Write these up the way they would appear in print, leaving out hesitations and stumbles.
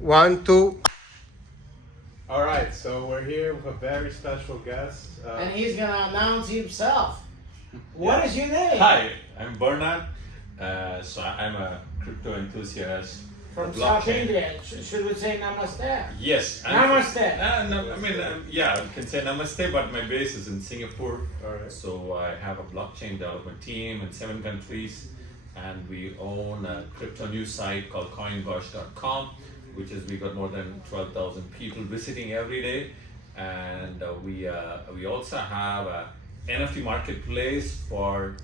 1, 2. All right, so we're here with a very special guest. And he's gonna announce himself. What is your name? Hi, I'm Bernard. I'm a crypto enthusiast. From blockchain. South India. Should we say namaste? Yes. Namaste. No, yeah, we can say namaste, but my base is in Singapore. All right. So I have a blockchain development team in 7 countries, and we own a crypto news site called coingosh.com, which is we got more than 12,000 people visiting every day, and we also have a NFT marketplace for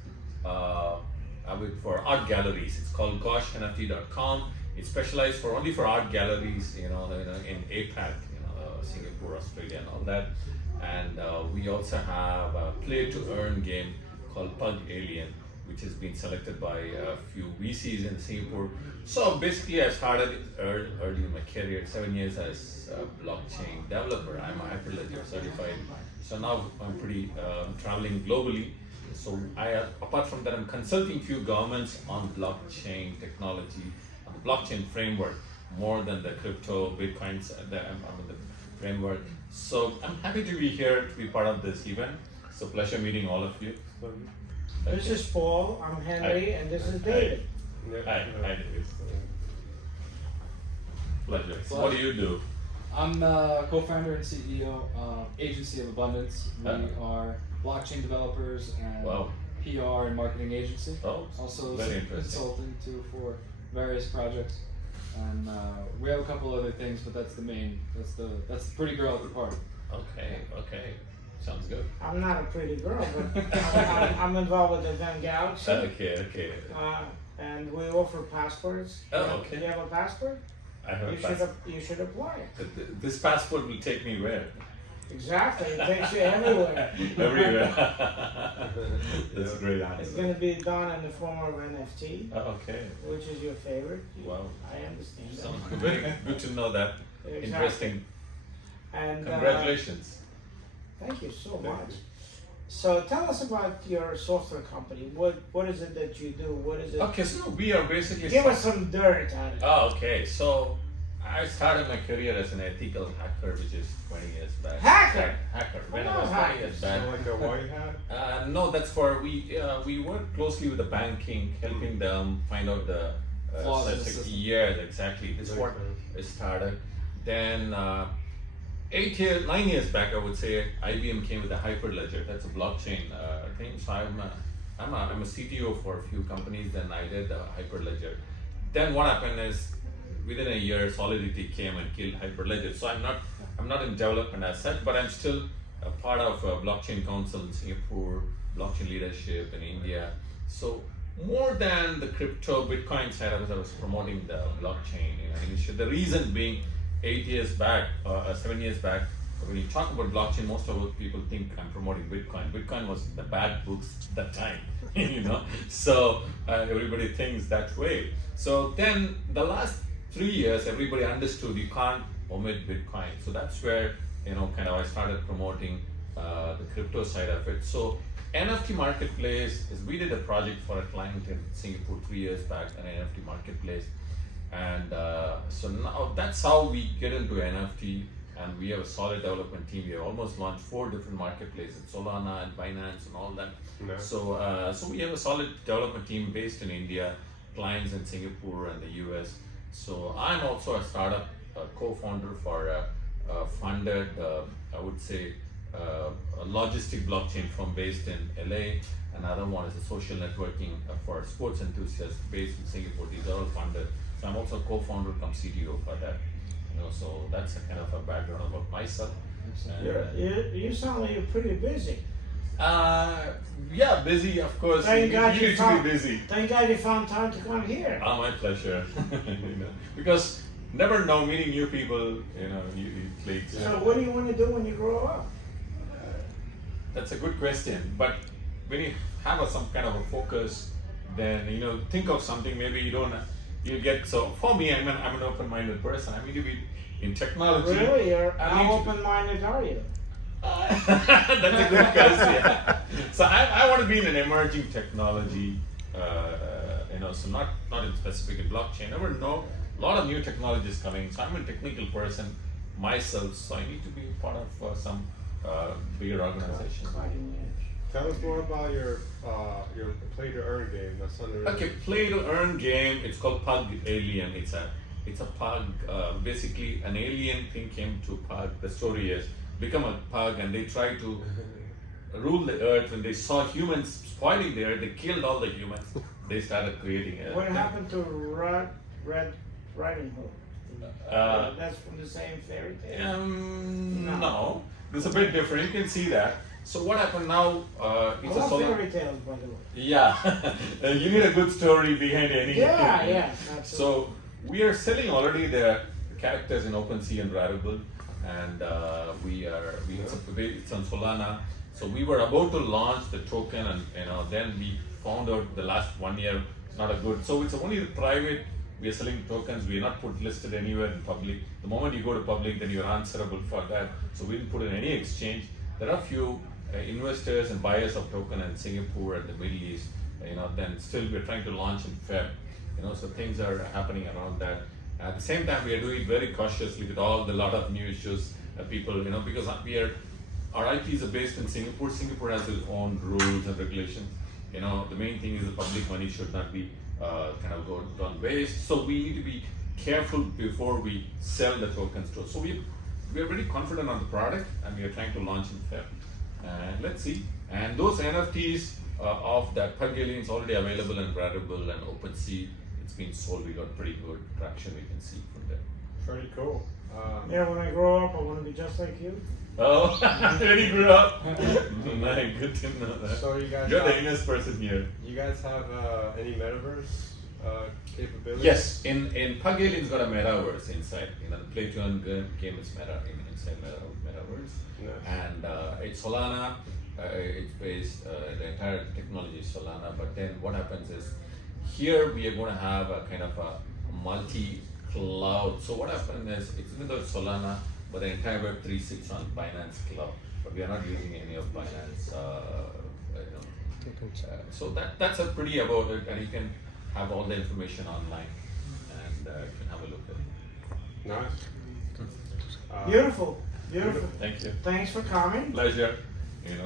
art galleries. It's called goshnft.com. It's specialized only for art galleries, in APAC, Singapore, Australia, and all that. And we also have a play-to-earn game called Pug Alien, which has been selected by a few VCs in Singapore. So basically, I started early in my career, 7 years as a blockchain developer. I'm a Hyperledger certified. So now I'm pretty traveling globally. So apart from that, I'm consulting few governments on blockchain technology, on the blockchain framework, more than the crypto, Bitcoins, the framework. So I'm happy to be here to be part of this event. It's a pleasure meeting all of you. This is Paul, I'm Henry, and this is David. Hi, David. Pleasure. So what do you do? I'm co-founder and CEO of Agency of Abundance. We are blockchain developers and Wow. PR and marketing agency. Oh, Also very interesting. consultant too for various projects. And we have a couple other things, but that's the main. That's the pretty girl at the party. Okay. Sounds good. I'm not a pretty girl, but I'm involved with the Van Galaxy. Okay. And we offer passports. Oh, okay. Do you have a passport? I have a You passport. should apply. This passport will take me where? Exactly, it takes you everywhere. Everywhere. That's a great It's answer. going to be done in the form of NFT, Okay. which is your favorite. Wow. I understand So that. very good to know that. Exactly. Interesting. And Congratulations. thank you so much. So tell us about your software company. What is it that you do? What is it? Okay, so we are basically. Give us some dirt on it. Oh, okay. So I started my career as an ethical hacker, which is 20 years back. Hacker? Hacker. What When I about was 20 years hackers? back. So like a white hat? No, that's for we work closely with the banking, helping them find out the Flaws in the system. Yeah, exactly. This is what I started. Then 9 years back, I would say IBM came with a Hyperledger. That's a blockchain thing. So I'm a CTO for a few companies. Then I did the Hyperledger. Then what happened is within a year, Solidity came and killed Hyperledger. So I'm not in development as such, but I'm still a part of blockchain council in Singapore, blockchain leadership in India. So more than the crypto Bitcoin side, I was promoting the blockchain initiative. The reason being 7 years back, when you talk about blockchain, most of the people think I'm promoting Bitcoin. Bitcoin was the bad books at that time, So everybody thinks that way. So then the last 3 years, everybody understood you can't omit Bitcoin. So that's where, I started promoting the crypto side of it. So NFT marketplace we did a project for a client in Singapore 3 years back, an NFT marketplace. And so now that's how we get into NFT, and we have a solid development team. We have almost launched 4 different marketplaces, Solana and Binance and all that. No. So we have a solid development team based in India, clients in Singapore and the US. So I'm also a startup co-founder for a funded, I would say, a logistic blockchain firm based in LA. Another one is a social networking for sports enthusiasts based in Singapore. These are all funded. So I'm also a co-founder come CTO for that. So that's a kind of a background about myself. And, You sound like you're pretty busy. yeah, busy, of course. Thank God You you need to found- be busy. Thank God you found time to come here. My pleasure. Because never know, meeting new people, you click. So what do you want to do when you grow up? That's a good question. But when you have some kind of a focus, then think of something. Maybe you get. So for me, I'm an open-minded person. I need to be in technology. Really? I How need to- open-minded are you? That's a good question. So I want to be in an emerging technology, so not in specific in blockchain. Never know. a lot of new technologies coming. So I'm a technical person myself, so I need to be part of some bigger organization. Tell us more about your play to earn game. That's under. Okay, play to earn game. It's called Pug Alien. It's a pug. Basically, an alien thing came to pug. The story is become a pug, and they try to rule the earth. When they saw humans spoiling the earth, they killed all the humans. They started creating a. What happened to Red Riding Hood? That's from the same fairy tale. No, it's a bit different. You can see that. So what happened now? It's I a love solo. fairy tales, by the way. Yeah, you need a good story behind any. Yeah, absolutely. So we are selling already the characters in OpenSea and Rarible, and it's on Solana. So we were about to launch the token, and then we found out the last 1 year it's not a good. So it's only the private. We are selling tokens. We are not listed anywhere in public. The moment you go to public, then you are answerable for that. So we didn't put in any exchange. There are few investors and buyers of token in Singapore and the Middle East. Then still we are trying to launch in Feb. So things are happening around that. At the same time, we are doing it very cautiously with all the lot of new issues. People, because our IPs are based in Singapore. Singapore has its own rules and regulations. The main thing is the public money should not be gone waste. So we need to be careful before we sell the tokens to. So we are very confident on the product, and we are trying to launch in Feb. And let's see. And those NFTs of that Pug Alien is already available in Rarible and OpenSea. It's been sold. We got pretty good traction. We can see from there. Pretty cool. Yeah, when I grow up, I want to be just like you. Oh, already grew up. Nice, good to know that. So you guys. You're the youngest person here. You guys have any metaverse capabilities? Yes, in Pug Alien's got a metaverse inside. The play to earn game is inside metaverse. Nice. And it's Solana. It's based. The entire technology is Solana. But then what happens is, here we are going to have a kind of a multi-cloud. So what happens is, it's even though it's Solana, but the entire Web3 sits on Binance Cloud. But we are not using any of Binance. So that's a pretty about it, and you can have all the information online, and you can have a look at it. Nice. Beautiful. Thank you. Thanks for coming. Pleasure.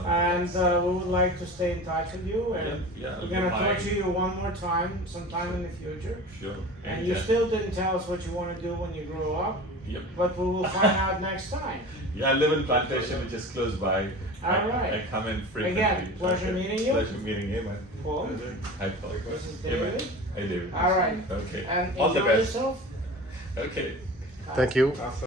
And we would like to stay in touch with you, and Yeah, we're gonna torture you one more time, sometime in the future. Sure. And you still didn't tell us what you want to do when you grow up. Yep. But we will find out next time. Yeah, I live in Plantation, which is close by. All right. I come in frequently. Again, pleasure meeting you. Pleasure meeting you, man. Paul. Hi, Paul. This is Hey, man. David. Hi, David. All right. Okay. And All the enjoy best. yourself. Okay. Thank you. Awesome.